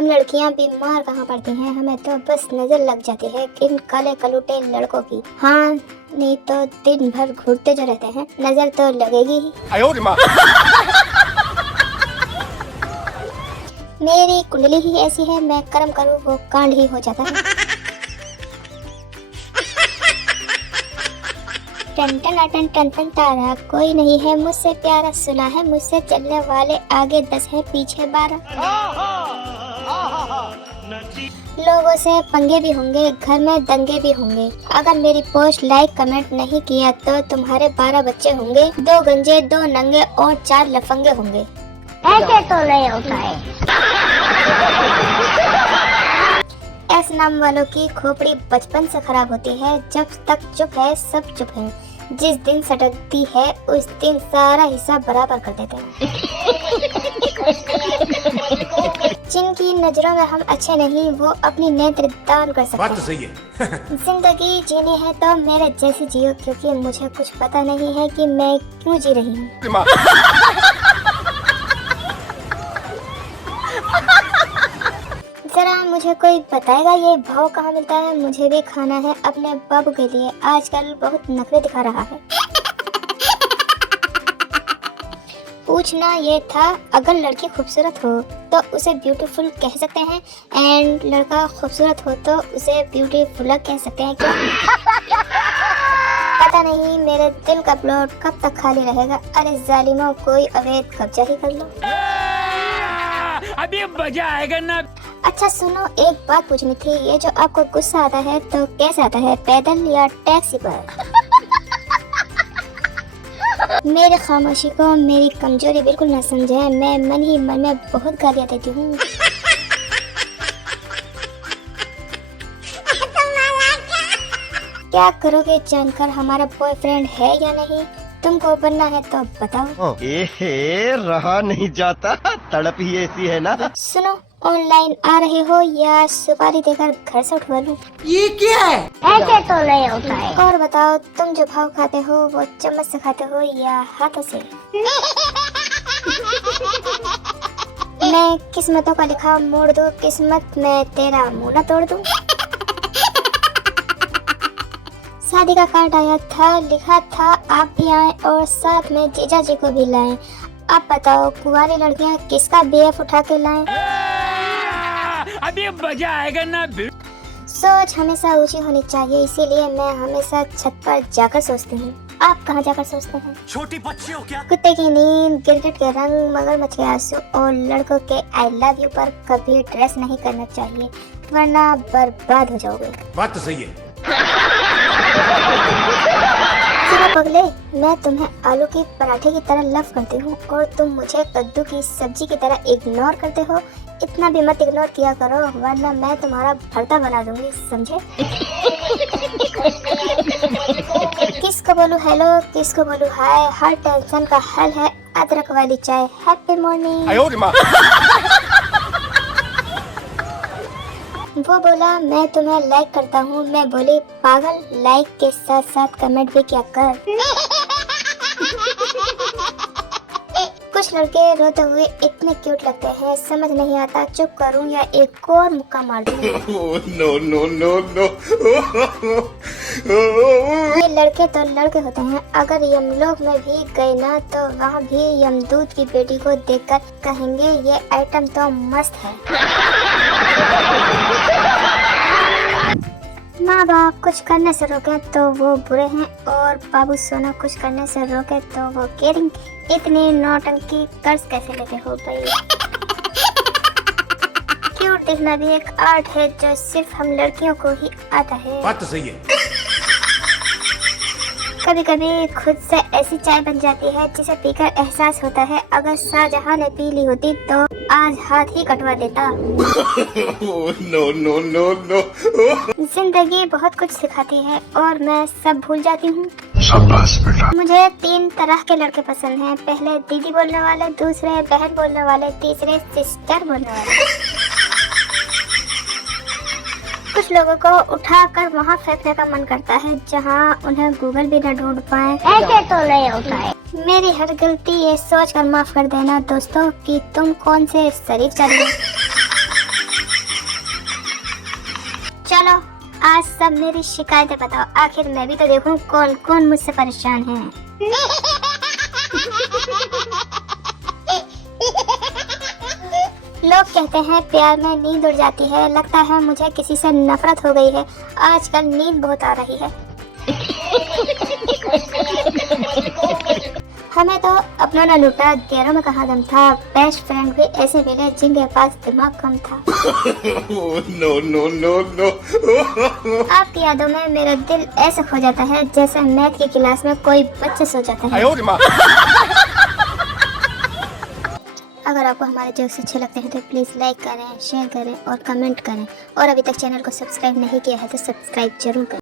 हम लड़कियां बीमार कहाँ पड़ती हैं, हमें तो बस नजर लग जाती है इन काले कलूटे लड़कों की। हाँ नहीं तो दिन भर घूरते जो रहते हैं, नजर तो लगेगी ही। मेरी कुंडली ही ऐसी है, मैं कर्म करूँ वो कांड ही हो जाता है। टन टन टन टन टन तारा, कोई नहीं है मुझसे प्यारा, सुना है मुझसे चलने वाले आगे 10 है पीछे 12। लोगों से पंगे भी होंगे, घर में दंगे भी होंगे। अगर मेरी पोस्ट लाइक कमेंट नहीं किया तो तुम्हारे 12 बच्चे होंगे, 2 गंजे 2 नंगे और 4 लफंगे होंगे। ऐसे तो नहीं होता है। ऐसे नाम वालों की खोपड़ी बचपन से खराब होती है। जब तक चुप है सब चुप है, जिस दिन सटकती है उस दिन सारा हिसाब बराबर कर देते हैं। जिनकी नजरों में हम अच्छे नहीं वो अपनी नेत्र दान कर सकते हैं। बात तो सही है। जिंदगी जीनी है तो मेरे जैसी जियो, क्योंकि मुझे कुछ पता नहीं है कि मैं क्यों जी रही हूँ। जरा मुझे कोई बताएगा ये भाव कहाँ मिलता है? मुझे भी खाना है अपने बाबू के लिए, आजकल बहुत नखरे दिखा रहा है। पूछना ये था, अगर लड़की खूबसूरत हो तो उसे ब्यूटीफुल कह सकते हैं, एंड लड़का खूबसूरत हो तो उसे ब्यूटीफुल कह सकते हैं क्या? पता नहीं मेरे दिल का प्लॉट कब तक खाली रहेगा। अरे जालिमों, कोई अवैध कब्जा ही कर लो। अभी मजा आएगा ना। अच्छा सुनो, एक बात पूछनी थी, ये जो आपको गुस्सा आता है तो कैसे आता है, पैदल या टैक्सी पर? मेरे खामोशी को मेरी कमजोरी बिल्कुल न समझे, मैं मन ही मन में बहुत गालियाँ देती हूँ। क्या करोगे जानकर हमारा बॉयफ्रेंड है या नहीं? तुमको बनना है तो बताओ। रहा नहीं जाता, तड़प ही ऐसी है ना। सुनो, ऑनलाइन आ रहे हो या सुपारी देकर घर से उठवा लूं? ये क्या है? ऐसे तो नहीं होता है। और बताओ, तुम जो भाव खाते हो वो चम्मच से खाते हो या हाथों से? मैं किस्मतों का लिखा मोड़ दूं, किस्मत में तेरा मुंह न तोड़ दूं। शादी का कार्ड आया था, लिखा था आप भी आए और साथ में जीजा जी को भी लाएं। अब बताओ, कुंवारी लड़कियां किसका बीएफ उठा के लाएं? अभी मजा आएगा ना। सोच हमेशा ऊंची होनी चाहिए, इसीलिए मैं हमेशा छत पर जाकर सोचती हूँ। आप कहाँ जाकर सोचते हैं? छोटी बच्ची हो क्या? कुत्ते की नींद, गिरगिट के रंग, मगरमच्छ के आंसू और लड़कों के आई लव यू पर कभी ट्रेस नहीं करना चाहिए, वरना बर्बाद हो जाओगे। बात तो सही है। पगले, मैं तुम्हें आलू के पराठे की तरह लव करती हूँ और तुम मुझे कद्दू की सब्जी की तरह इग्नोर करते हो। इतना भी मत इग्नोर किया करो, वरना मैं तुम्हारा भरता बना दूंगी, समझे? किसको बोलूं हेलो, किसको बोलूं हाय, हर टेंशन का हल है अदरक वाली चाय। Happy morning. वो बोला मैं तुम्हें लाइक करता हूँ, मैं बोली पागल, लाइक के साथ साथ कमेंट भी क्या कर। कुछ लड़के रोते हुए इतने क्यूट लगते हैं, समझ नहीं आता चुप करूँ या एक और मुक्का मार दूँ। No no no no. ये लड़के तो लड़के होते हैं, अगर यमलोक में भी गए ना तो वहाँ भी यमदूत की बेटी को देखकर कहेंगे ये आइटम तो मस्त है। माँ बाप कुछ करने से रोके तो वो बुरे हैं, और बाबू सोना कुछ करने से रोके तो वो केयरिंग। इतनी नौटंकी कर्ज कैसे लेते हो भैया? क्यूट दिखना भी एक आर्ट है जो सिर्फ हम लड़कियों को ही आता है। बात तो सही है। कभी कभी खुद से ऐसी चाय बन जाती है जिसे पीकर एहसास होता है अगर शाहजहां ने पी ली होती तो आज हाथ ही कटवा देता। No no no no. जिंदगी बहुत कुछ सिखाती है और मैं सब भूल जाती हूँ। शाबाश बेटा। मुझे 3 तरह के लड़के पसंद हैं, पहले दीदी बोलने वाले, दूसरे बहन बोलने वाले, तीसरे सिस्टर बोलने वाले। कुछ लोगों को उठाकर वहाँ फेंकने का मन करता है जहाँ उन्हें गूगल भी न ढूंढ पाए। ऐसे तो नहीं होता है। मेरी हर गलती ये सोच कर माफ कर देना दोस्तों कि तुम कौन से शरीफ चले। सब मेरी शिकायतें बताओ, आखिर मैं भी तो देखूं कौन कौन मुझसे परेशान है। लोग कहते हैं प्यार में नींद उड़ जाती है, लगता है मुझे किसी से नफरत हो गई है, आजकल नींद बहुत आ रही है। हमें तो अपनों ने लूटा, गैरों में कहाँ दम था, बेस्ट फ्रेंड भी ऐसे मिले जिनके पास दिमाग कम था। No no no no. आपकी यादों में मेरा दिल ऐसे खो जाता है जैसे मैथ की क्लास में कोई बच्चे सो जाता है। अगर आपको हमारे जोक्स अच्छे लगते हैं तो प्लीज़ लाइक करें, शेयर करें और कमेंट करें, और अभी तक चैनल को सब्सक्राइब नहीं किया है तो सब्सक्राइब जरूर करें।